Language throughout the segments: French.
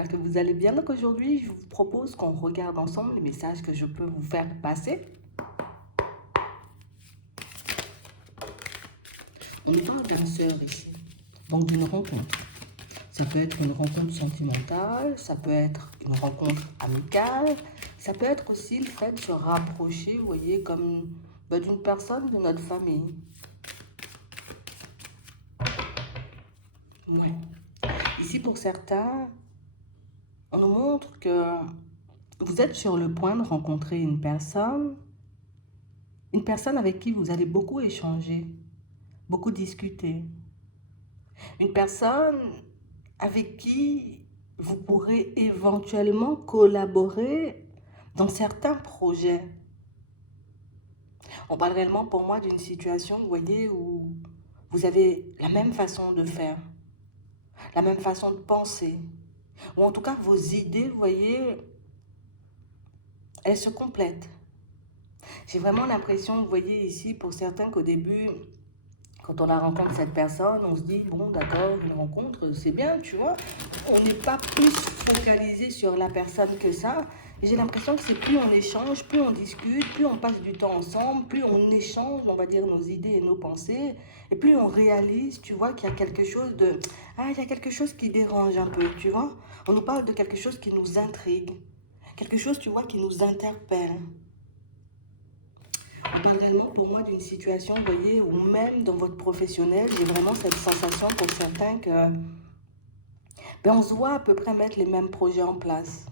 j'espère que vous allez bien. Donc aujourd'hui, je vous propose qu'on regarde ensemble les messages que je peux vous faire passer. On nous parle d'âme sœur ici, donc d'une rencontre. Ça peut être une rencontre sentimentale, ça peut être une rencontre amicale, ça peut être aussi le fait de se rapprocher, vous voyez, comme d'une personne de notre famille. Ouais. Ici, pour certains, on nous montre que vous êtes sur le point de rencontrer une personne avec qui vous allez beaucoup échanger, beaucoup discuter. Une personne avec qui vous pourrez éventuellement collaborer dans certains projets. On parle réellement pour moi d'une situation, vous voyez, où vous avez la même façon de faire, la même façon de penser, ou en tout cas vos idées, vous voyez, elles se complètent. J'ai vraiment l'impression, vous voyez ici, pour certains qu'au début, quand on la rencontre cette personne, on se dit, bon d'accord, une rencontre, c'est bien, tu vois. On n'est pas plus focalisé sur la personne que ça. Et j'ai l'impression que c'est plus on échange, plus on discute, plus on passe du temps ensemble, plus on échange, on va dire, nos idées et nos pensées, et plus on réalise, tu vois, qu'il y a quelque chose de... Ah, il y a quelque chose qui dérange un peu, tu vois. On nous parle de quelque chose qui nous intrigue, quelque chose, tu vois, qui nous interpelle. On parle réellement pour moi d'une situation, vous voyez, où même dans votre professionnel, j'ai vraiment cette sensation pour certains que on se voit à peu près mettre les mêmes projets en place.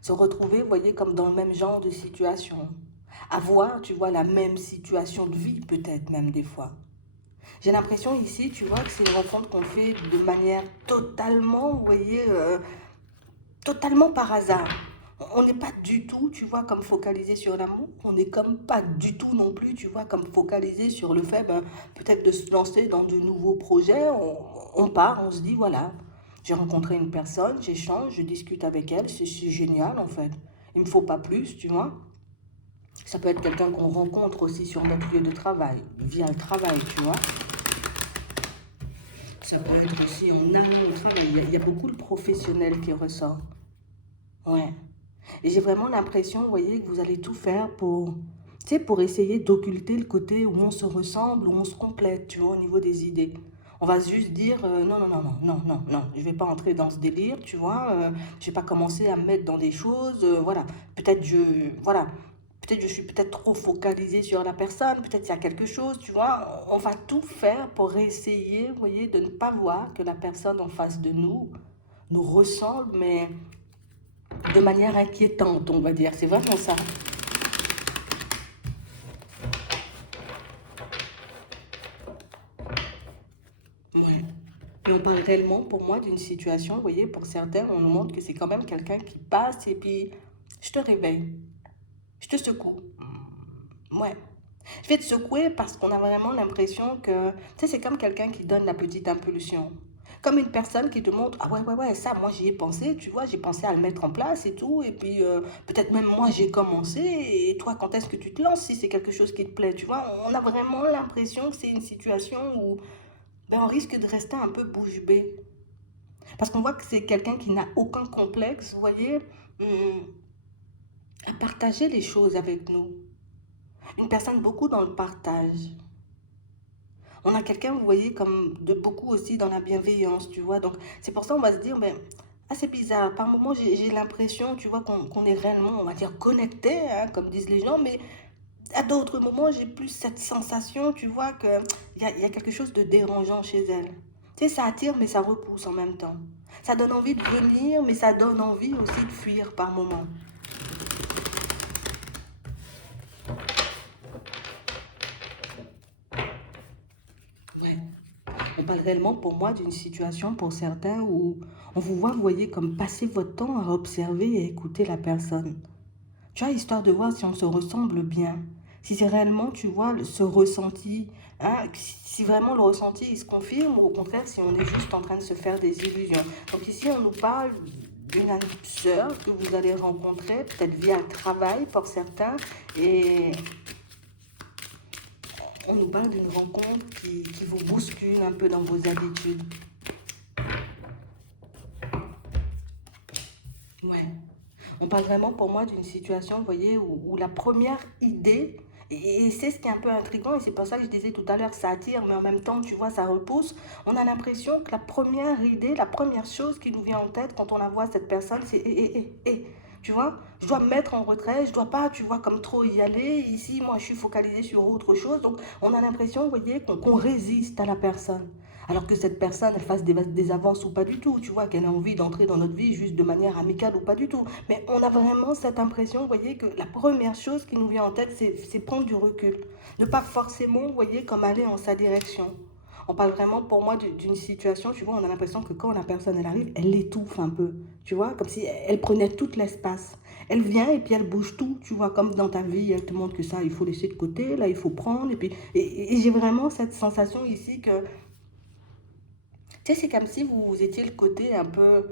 Se retrouver, vous voyez, comme dans le même genre de situation. Avoir, tu vois, la même situation de vie, peut-être même des fois. J'ai l'impression ici, tu vois, que c'est une rencontre qu'on fait de manière totalement, vous voyez, totalement par hasard. On n'est pas du tout, tu vois, comme focalisé sur l'amour. On n'est comme pas du tout non plus, tu vois, comme focalisé sur le fait, peut-être de se lancer dans de nouveaux projets. On part, on se dit, voilà, j'ai rencontré une personne, j'échange, je discute avec elle, c'est génial en fait. Il ne me faut pas plus, tu vois. Ça peut être quelqu'un qu'on rencontre aussi sur notre lieu de travail, via le travail, tu vois. Ça peut être aussi en amont au travail. Il y a beaucoup de professionnels qui ressortent. Ouais. Et j'ai vraiment l'impression, vous voyez, que vous allez tout faire pour, tu sais, pour essayer d'occulter le côté où on se ressemble, où on se complète, tu vois, au niveau des idées. On va juste dire, non, non, non, non, non, non, non, je vais pas entrer dans ce délire, tu vois, je vais pas commencer à me mettre dans des choses, voilà. Peut-être voilà, peut-être je suis peut-être trop focalisée sur la personne, peut-être il y a quelque chose, tu vois. On va tout faire pour essayer, vous voyez, de ne pas voir que la personne en face de nous ressemble, mais de manière inquiétante, on va dire. C'est vraiment ça. Ouais. Et on parle réellement, pour moi, d'une situation, vous voyez, pour certains, on nous montre que c'est quand même quelqu'un qui passe et puis je te réveille, je te secoue. Ouais. Je vais te secouer parce qu'on a vraiment l'impression que, tu sais, c'est comme quelqu'un qui donne la petite impulsion. Comme une personne qui te montre, ah ouais, ouais, ouais, ça, moi j'y ai pensé, tu vois, j'ai pensé à le mettre en place et tout, et puis peut-être même moi j'ai commencé, et toi, quand est-ce que tu te lances si c'est quelque chose qui te plaît, tu vois, on a vraiment l'impression que c'est une situation où on risque de rester un peu bouche bée. Parce qu'on voit que c'est quelqu'un qui n'a aucun complexe, vous voyez, hum, à partager les choses avec nous. Une personne beaucoup dans le partage. On a quelqu'un, vous voyez, comme de beaucoup aussi dans la bienveillance, tu vois. Donc, c'est pour ça qu'on va se dire, ah, c'est bizarre. Par moments, j'ai l'impression, tu vois, qu'on est réellement, on va dire, connecté, hein, comme disent les gens, mais à d'autres moments, j'ai plus cette sensation, tu vois, qu'il y a quelque chose de dérangeant chez elle. Tu sais, ça attire, mais ça repousse en même temps. Ça donne envie de venir, mais ça donne envie aussi de fuir par moments. Ouais. On parle réellement pour moi d'une situation pour certains où on vous voit, vous voyez, comme passer votre temps à observer et écouter la personne. Tu vois, histoire de voir si on se ressemble bien. Si c'est réellement, tu vois, ce ressenti, hein, si vraiment le ressenti il se confirme ou au contraire si on est juste en train de se faire des illusions. Donc ici, on nous parle d'une âme sœur que vous allez rencontrer, peut-être via le travail pour certains, et on nous parle d'une rencontre qui vous bouscule un peu dans vos habitudes. On parle vraiment pour moi d'une situation, vous voyez, où la première idée, et c'est ce qui est un peu intriguant, et c'est pour ça que je disais tout à l'heure, ça attire, mais en même temps, tu vois, ça repousse. On a l'impression que la première idée, la première chose qui nous vient en tête quand on la voit, cette personne, c'est tu vois, je dois me mettre en retrait, je dois pas, tu vois, comme trop y aller. Ici, moi, je suis focalisée sur autre chose. Donc, on a l'impression, vous voyez, qu'on résiste à la personne. Alors que cette personne, elle fasse des avances ou pas du tout, tu vois, qu'elle a envie d'entrer dans notre vie juste de manière amicale ou pas du tout. Mais on a vraiment cette impression, vous voyez, que la première chose qui nous vient en tête, c'est prendre du recul. Ne pas forcément, vous voyez, comme aller en sa direction. On parle vraiment, pour moi, d'une situation, tu vois, on a l'impression que quand la personne, elle arrive, elle l'étouffe un peu, tu vois, comme si elle prenait tout l'espace. Elle vient et puis elle bouge tout, tu vois, comme dans ta vie, elle te montre que ça, il faut laisser de côté, là, il faut prendre, et puis, et j'ai vraiment cette sensation ici que, tu sais, c'est comme si vous étiez le côté un peu,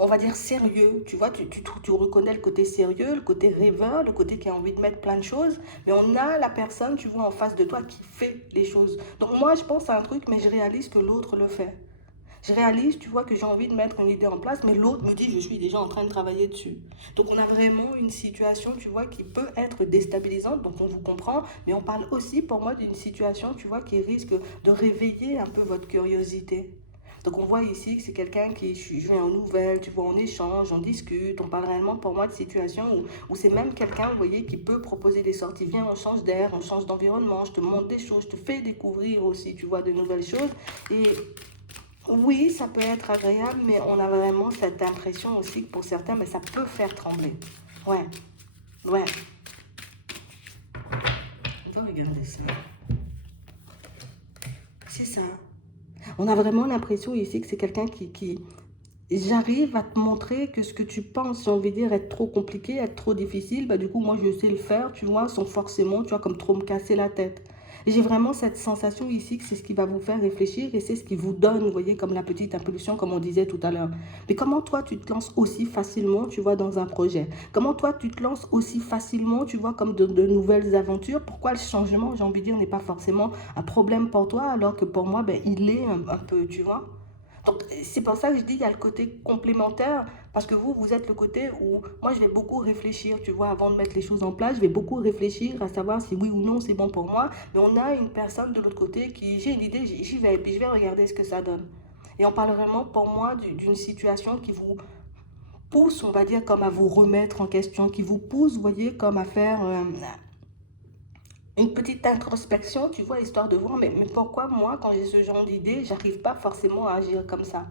on va dire, sérieux. Tu vois, tu reconnais le côté sérieux, le côté rêveur, le côté qui a envie de mettre plein de choses. Mais on a la personne, tu vois, en face de toi qui fait les choses. Donc moi, je pense à un truc, mais je réalise que l'autre le fait. Je réalise, tu vois, que j'ai envie de mettre une idée en place, mais l'autre me dit, je suis déjà en train de travailler dessus. Donc on a vraiment une situation, tu vois, qui peut être déstabilisante, donc on vous comprend, mais on parle aussi pour moi d'une situation, tu vois, qui risque de réveiller un peu votre curiosité. Donc on voit ici que c'est quelqu'un qui, je viens aux nouvelles, tu vois, on échange, on discute, on parle réellement pour moi de situation où c'est même quelqu'un, vous voyez, qui peut proposer des sorties. Viens, on change d'air, on change d'environnement, je te montre des choses, je te fais découvrir aussi, tu vois, de nouvelles choses. Et oui, ça peut être agréable, mais on a vraiment cette impression aussi que pour certains, mais ça peut faire trembler. Ouais, ouais, on va regarder ça. C'est ça. On a vraiment l'impression ici que c'est quelqu'un qui j'arrive à te montrer que ce que tu penses, j'ai envie de dire, être trop compliqué, être trop difficile, bah du coup, moi, je sais le faire, tu vois, sans forcément, tu vois, comme trop me casser la tête. Et j'ai vraiment cette sensation ici que c'est ce qui va vous faire réfléchir et c'est ce qui vous donne, vous voyez, comme la petite impulsion, comme on disait tout à l'heure. Mais comment toi, tu te lances aussi facilement, tu vois, dans un projet? Comment toi, tu te lances aussi facilement, tu vois, comme de nouvelles aventures? Pourquoi le changement, j'ai envie de dire, n'est pas forcément un problème pour toi, alors que pour moi, ben, il est un peu, tu vois? Donc, c'est pour ça que je dis qu'il y a le côté complémentaire, parce que vous êtes le côté où moi, je vais beaucoup réfléchir, tu vois, avant de mettre les choses en place, je vais beaucoup réfléchir à savoir si oui ou non c'est bon pour moi. Mais on a une personne de l'autre côté qui, j'ai une idée, j'y vais, et puis je vais regarder ce que ça donne. Et on parle vraiment pour moi d'une situation qui vous pousse, on va dire, comme à vous remettre en question, qui vous pousse, vous voyez, comme à faire une petite introspection, tu vois, histoire de voir, mais pourquoi moi, quand j'ai ce genre d'idée, j'arrive pas forcément à agir comme ça.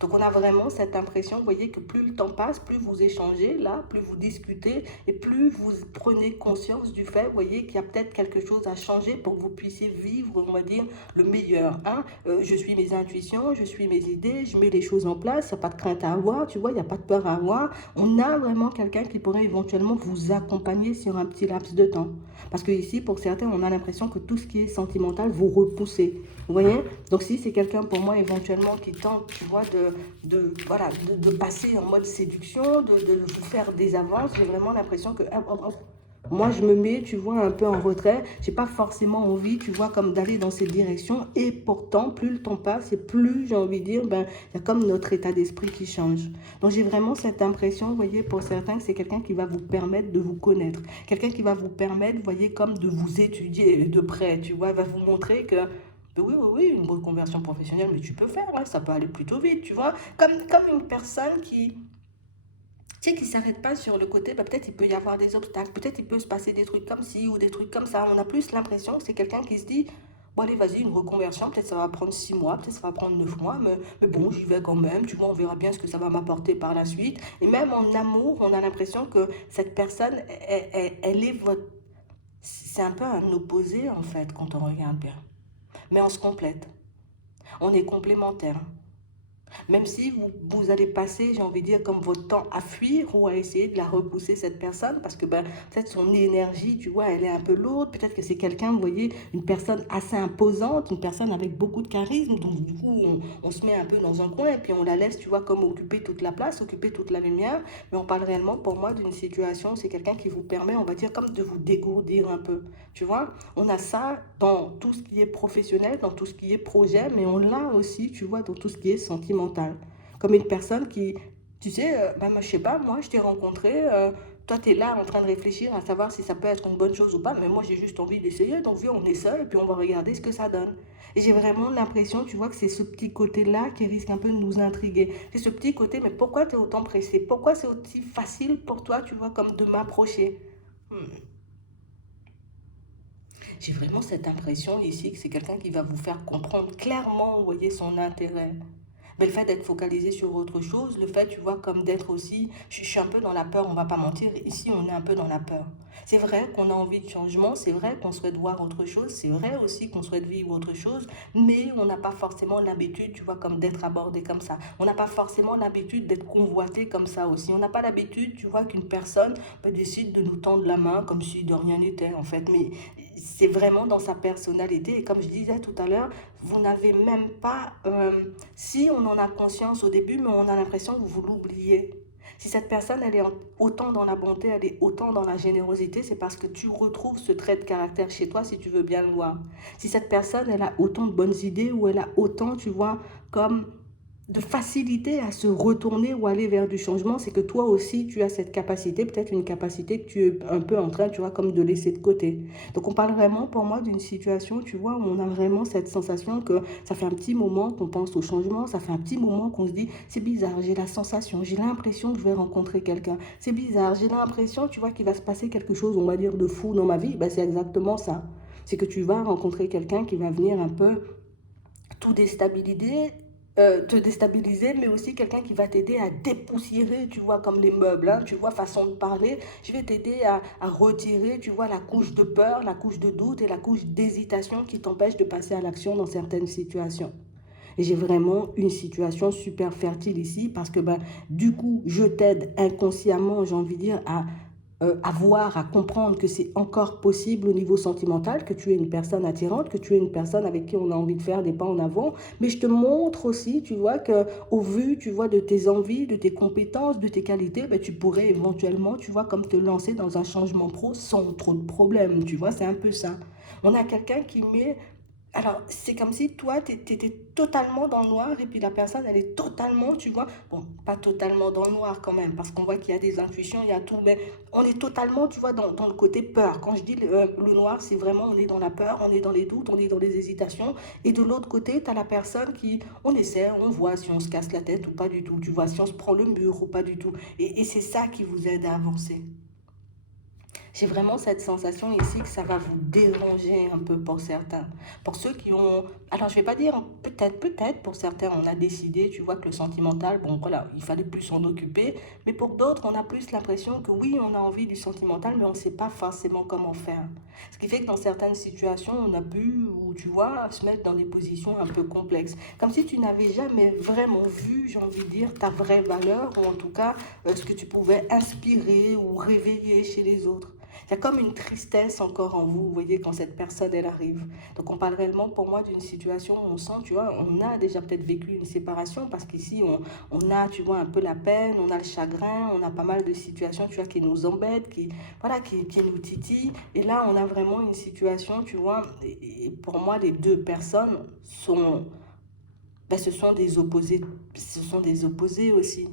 Donc on a vraiment cette impression, vous voyez, que plus le temps passe, plus vous échangez là, plus vous discutez et plus vous prenez conscience du fait, vous voyez, qu'il y a peut-être quelque chose à changer pour que vous puissiez vivre, on va dire, le meilleur. Hein. Je suis mes intuitions, je suis mes idées, je mets les choses en place, il n'y a pas de crainte à avoir, tu vois, il n'y a pas de peur à avoir. On a vraiment quelqu'un qui pourrait éventuellement vous accompagner sur un petit laps de temps. Parce que ici, pour certains, on a l'impression que tout ce qui est sentimental, vous repoussez. Vous voyez? Donc si c'est quelqu'un pour moi éventuellement qui tente, tu vois, voilà, de passer en mode séduction, de vous faire des avances, j'ai vraiment l'impression que moi je me mets, tu vois, un peu en retrait. J'ai pas forcément envie, tu vois, comme d'aller dans cette direction. Et pourtant, plus le temps passe et plus j'ai envie de dire, ben, il y a comme notre état d'esprit qui change. Donc j'ai vraiment cette impression, vous voyez, pour certains, que c'est quelqu'un qui va vous permettre de vous connaître. Quelqu'un qui va vous permettre, vous voyez, comme de vous étudier de près, tu vois, va vous montrer que oui, oui, oui, une bonne conversion professionnelle, mais tu peux faire, hein, ça peut aller plutôt vite, tu vois. Comme une personne qui, tu sais, qui ne s'arrête pas sur le côté, bah, peut-être il peut y avoir des obstacles, peut-être il peut se passer des trucs comme ci ou des trucs comme ça. On a plus l'impression que c'est quelqu'un qui se dit, bon allez, vas-y, une reconversion, peut-être ça va prendre 6 mois, peut-être ça va prendre 9 mois, mais bon, j'y vais quand même, tu vois, on verra bien ce que ça va m'apporter par la suite. Et même en amour, on a l'impression que cette personne, elle est votre... C'est un peu un opposé, en fait, quand on regarde bien. Mais on se complète. On est complémentaires. Même si vous allez passer, j'ai envie de dire, comme votre temps à fuir ou à essayer de la repousser, cette personne, parce que ben, peut-être son énergie, tu vois, elle est un peu lourde, peut-être que c'est quelqu'un, vous voyez, une personne assez imposante, une personne avec beaucoup de charisme, donc du coup, on se met un peu dans un coin et puis on la laisse, tu vois, comme occuper toute la place, occuper toute la lumière, mais on parle réellement, pour moi, d'une situation, c'est quelqu'un qui vous permet, on va dire, comme de vous dégourdir un peu, tu vois. On a ça dans tout ce qui est professionnel, dans tout ce qui est projet, mais on l'a aussi, tu vois, dans tout ce qui est sentimental. Comme une personne qui, Tu sais, moi, je sais pas, moi, je t'ai rencontré, toi, tu es là en train de réfléchir à savoir si ça peut être une bonne chose ou pas, mais moi, j'ai juste envie d'essayer, donc viens, on essaie, et puis on va regarder ce que ça donne. Et j'ai vraiment l'impression, tu vois, que c'est ce petit côté-là qui risque un peu de nous intriguer. C'est ce petit côté, mais pourquoi tu es autant pressé? Pourquoi c'est aussi facile pour toi, tu vois, comme de m'approcher? Hmm. J'ai vraiment cette impression ici que c'est quelqu'un qui va vous faire comprendre clairement, vous voyez, son intérêt. Mais le fait d'être focalisé sur autre chose, le fait, tu vois, comme d'être aussi, je suis un peu dans la peur, on va pas mentir, ici on est un peu dans la peur. C'est vrai qu'on a envie de changement, c'est vrai qu'on souhaite voir autre chose, c'est vrai aussi qu'on souhaite vivre autre chose, mais on n'a pas forcément l'habitude, tu vois, comme d'être abordé comme ça. On n'a pas forcément l'habitude d'être convoité comme ça aussi. On n'a pas l'habitude, tu vois, qu'une personne décide de nous tendre la main comme si de rien n'était en fait. Mais c'est vraiment dans sa personnalité. Et comme je disais tout à l'heure, vous n'avez même pas, si on en a conscience au début, mais on a l'impression que vous l'oubliez. Si cette personne, elle est autant dans la bonté, elle est autant dans la générosité, c'est parce que tu retrouves ce trait de caractère chez toi, si tu veux bien le voir. Si cette personne, elle a autant de bonnes idées, ou elle a autant, tu vois, comme de facilité à se retourner ou aller vers du changement, c'est que toi aussi, tu as cette capacité, peut-être une capacité que tu es un peu en train, tu vois, comme de laisser de côté. Donc, on parle vraiment, pour moi, d'une situation, tu vois, où on a vraiment cette sensation que ça fait un petit moment qu'on pense au changement, ça fait un petit moment qu'on se dit, c'est bizarre, j'ai la sensation, j'ai l'impression que je vais rencontrer quelqu'un. C'est bizarre, j'ai l'impression, tu vois, qu'il va se passer quelque chose, on va dire, de fou dans ma vie. Ben, c'est exactement ça. C'est que tu vas rencontrer quelqu'un qui va venir un peu tout déstabiliser, te déstabiliser, mais aussi quelqu'un qui va t'aider à dépoussiérer, tu vois, comme les meubles, hein, tu vois, façon de parler. Je vais t'aider à retirer, tu vois, la couche de peur, la couche de doute et la couche d'hésitation qui t'empêche de passer à l'action dans certaines situations. Et j'ai vraiment une situation super fertile ici parce que ben, du coup, je t'aide inconsciemment, j'ai envie de dire, à voir, à comprendre que c'est encore possible au niveau sentimental, que tu es une personne attirante, que tu es une personne avec qui on a envie de faire des pas en avant. Mais je te montre aussi, tu vois, que au vu, tu vois, de tes envies, de tes compétences, de tes qualités, ben, tu pourrais éventuellement, tu vois, comme te lancer dans un changement pro sans trop de problèmes. Tu vois, c'est un peu ça. On a quelqu'un qui met alors, c'est comme si toi, tu étais totalement dans le noir et puis la personne, elle est totalement, tu vois, bon, pas totalement dans le noir quand même, parce qu'on voit qu'il y a des intuitions, il y a tout, mais on est totalement, tu vois, dans le côté peur. Quand je dis le noir, c'est vraiment, on est dans la peur, on est dans les doutes, on est dans les hésitations. Et de l'autre côté, tu as la personne qui, on essaie, on voit si on se casse la tête ou pas du tout, tu vois, si on se prend le mur ou pas du tout. Et c'est ça qui vous aide à avancer. J'ai vraiment cette sensation ici que ça va vous déranger un peu pour certains. Pour ceux qui ont... Alors, je vais pas dire peut-être, pour certains, on a décidé, tu vois, que le sentimental, bon, voilà, il fallait plus s'en occuper. Mais pour d'autres, on a plus l'impression que oui, on a envie du sentimental, mais on ne sait pas forcément comment faire. Ce qui fait que dans certaines situations, on a pu, ou tu vois, se mettre dans des positions un peu complexes. Comme si tu n'avais jamais vraiment vu, j'ai envie de dire, ta vraie valeur, ou en tout cas, ce que tu pouvais inspirer ou réveiller chez les autres. Il y a comme une tristesse encore en vous, vous voyez, quand cette personne, elle arrive. Donc, on parle réellement pour moi d'une situation où on sent, tu vois, on a déjà peut-être vécu une séparation parce qu'ici, on a, tu vois, un peu la peine, on a le chagrin, on a pas mal de situations, tu vois, qui nous embêtent, voilà, qui nous titillent. Et là, on a vraiment une situation, tu vois, et pour moi, les deux personnes sont, ben, ce sont des opposés aussi.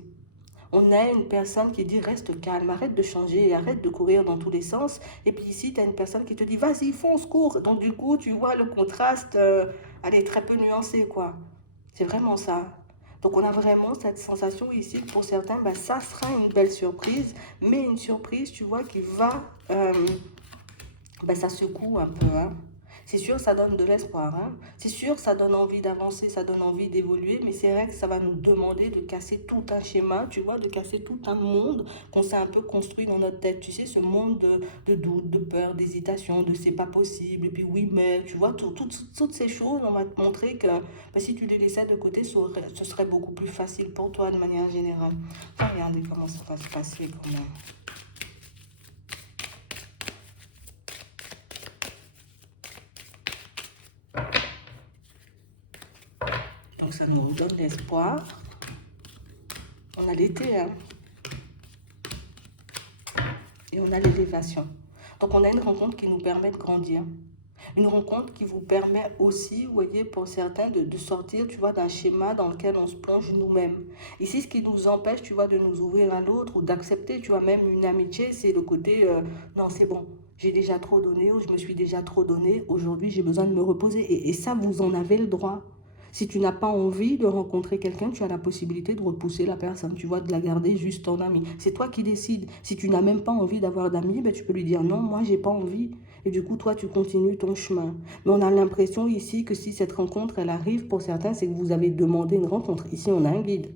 On a une personne qui dit reste calme, arrête de changer, arrête de courir dans tous les sens. Et puis ici, tu as une personne qui te dit vas-y, fonce, cours. Donc du coup, tu vois, le contraste, elle est très peu nuancée, quoi. C'est vraiment ça. Donc on a vraiment cette sensation ici que pour certains, bah, ça sera une belle surprise, mais une surprise, tu vois, qui va ben, ça secoue un peu, hein. C'est sûr, ça donne de l'espoir, hein. C'est sûr, ça donne envie d'avancer, ça donne envie d'évoluer, mais c'est vrai que ça va nous demander de casser tout un schéma, tu vois, de casser tout un monde qu'on s'est un peu construit dans notre tête. Tu sais, ce monde de doute, de peur, d'hésitation, de c'est pas possible, et puis oui, mais, tu vois, toutes ces choses, on va te montrer que ben, si tu les laissais de côté, ce serait beaucoup plus facile pour toi de manière générale. Enfin, regardez comment ça va se passer quand même. Donc ça nous donne l'espoir. On a l'été, hein, et on a l'élévation. Donc on a une rencontre qui nous permet de grandir. Une rencontre qui vous permet aussi, vous voyez, pour certains, de sortir, tu vois, d'un schéma dans lequel on se plonge nous-mêmes. Ici, ce qui nous empêche, tu vois, de nous ouvrir à l'autre ou d'accepter, tu vois, même une amitié, c'est le côté, non, c'est bon, j'ai déjà trop donné ou je me suis déjà trop donné, aujourd'hui, j'ai besoin de me reposer. Et ça, vous en avez le droit. Si tu n'as pas envie de rencontrer quelqu'un, tu as la possibilité de repousser la personne, tu vois, de la garder juste ton ami. C'est toi qui décides. Si tu n'as même pas envie d'avoir d'amis, ben, tu peux lui dire non, moi, j'ai pas envie. Et du coup, toi, tu continues ton chemin. Mais on a l'impression ici que si cette rencontre, elle arrive, pour certains, c'est que vous avez demandé une rencontre. Ici, on a un guide.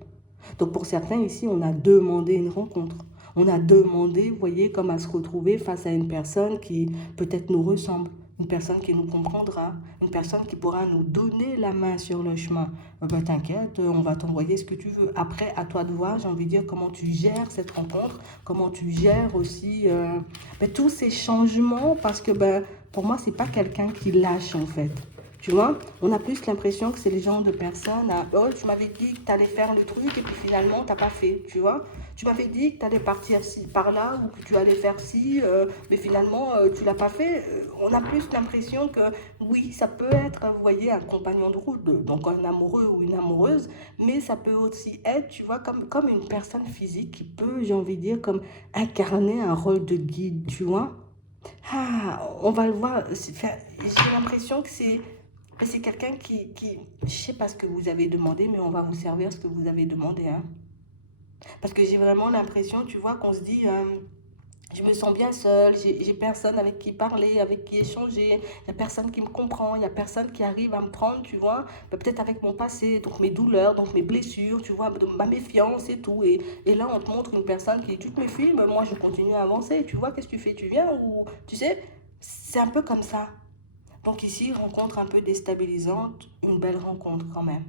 Donc pour certains, ici, on a demandé une rencontre. On a demandé, vous voyez, comme à se retrouver face à une personne qui peut-être nous ressemble, une personne qui nous comprendra, une personne qui pourra nous donner la main sur le chemin. Ben, t'inquiète, on va t'envoyer ce que tu veux. Après, à toi de voir, j'ai envie de dire, comment tu gères cette rencontre, comment tu gères aussi ben, tous ces changements, parce que ben, pour moi, c'est pas quelqu'un qui lâche en fait. Tu vois, on a plus l'impression que c'est le genre de personne à, oh, tu m'avais dit que tu allais faire le truc et puis finalement, tu n'as pas fait, tu vois. Tu m'avais dit que tu allais partir par là ou que tu allais faire ci, mais finalement, tu ne l'as pas fait. On a plus l'impression que, oui, ça peut être, vous voyez, un compagnon de route, donc un amoureux ou une amoureuse, mais ça peut aussi être, tu vois, comme une personne physique qui peut, j'ai envie de dire, comme incarner un rôle de guide, tu vois. Ah, on va le voir. J'ai l'impression que c'est quelqu'un je sais pas ce que vous avez demandé, mais on va vous servir ce que vous avez demandé, hein. Parce que j'ai vraiment l'impression, tu vois, qu'on se dit, je me sens bien seule, j'ai personne avec qui parler, avec qui échanger, il n'y a personne qui me comprend, il n'y a personne qui arrive à me prendre, tu vois, peut-être avec mon passé, donc mes douleurs, donc mes blessures, tu vois, ma méfiance et tout. Et là, on te montre une personne qui dit, tu te méfies, mais moi, je continue à avancer, tu vois, qu'est-ce que tu fais, tu viens ou, tu sais, c'est un peu comme ça. Donc ici, rencontre un peu déstabilisante, une belle rencontre quand même.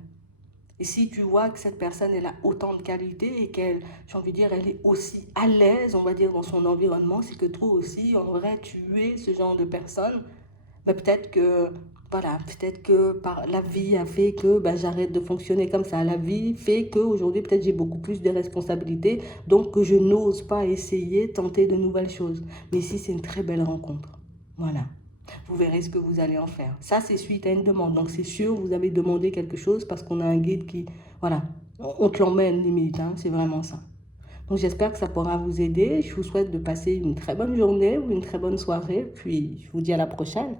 Et si tu vois que cette personne, elle a autant de qualités et qu'elle, j'ai envie de dire, elle est aussi à l'aise, on va dire, dans son environnement, c'est que toi aussi, en vrai, tu es ce genre de personne. Mais peut-être que, voilà, peut-être que par la vie a fait que ben, j'arrête de fonctionner comme ça. La vie fait qu'aujourd'hui, peut-être j'ai beaucoup plus de responsabilités, donc que je n'ose pas essayer, tenter de nouvelles choses. Mais ici, c'est une très belle rencontre. Voilà. Vous verrez ce que vous allez en faire. Ça, c'est suite à une demande. Donc, c'est sûr, vous avez demandé quelque chose parce qu'on a un guide qui, voilà, on te l'emmène limite, hein, c'est vraiment ça. Donc, j'espère que ça pourra vous aider. Je vous souhaite de passer une très bonne journée ou une très bonne soirée. Puis, je vous dis à la prochaine.